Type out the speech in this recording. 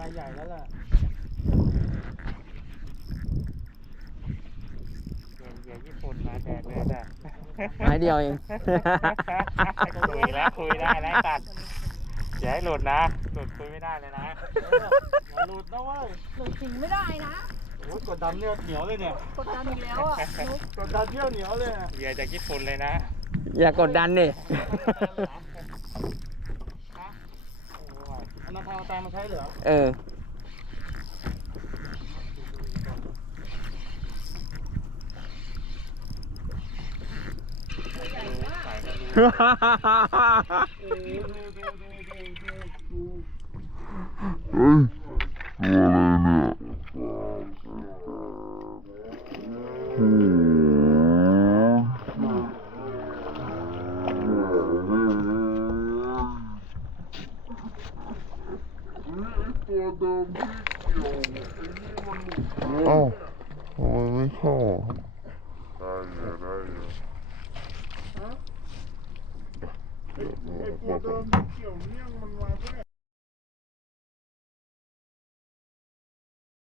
ลาใหญ่แล้วล่ะเหยื่อญี่ปุ่นมาแดดเลยจ้ะไม้เดียวเอง คุยแล้วคุยได้แล้วตัดอย่าให้หลุดนะ หลุดคุยไม่ได้เลยนะอย่าหลุดนะเว้ยหลุดจริงไม่ได้นะโอ้ยกดดันเนี่ยเหนียวเลยเนี่ย กดดันอีกแล้วอะนุ๊กกดดันเที่ยวเหนียวเลยอะเหยื่อจากญี่ปุ่นเลยนะ อย่ากดดันดิ ฮะโอ้ย เอานาทาเอาแตงมาใช้เหรอเออใส่กันดูเออ ดูดูดูดูดู เอ้าทำไมไม่เข้าได้อยู่ได้อยู่ไอ้ตัวเดิมเกี่ยวเนี่ยไง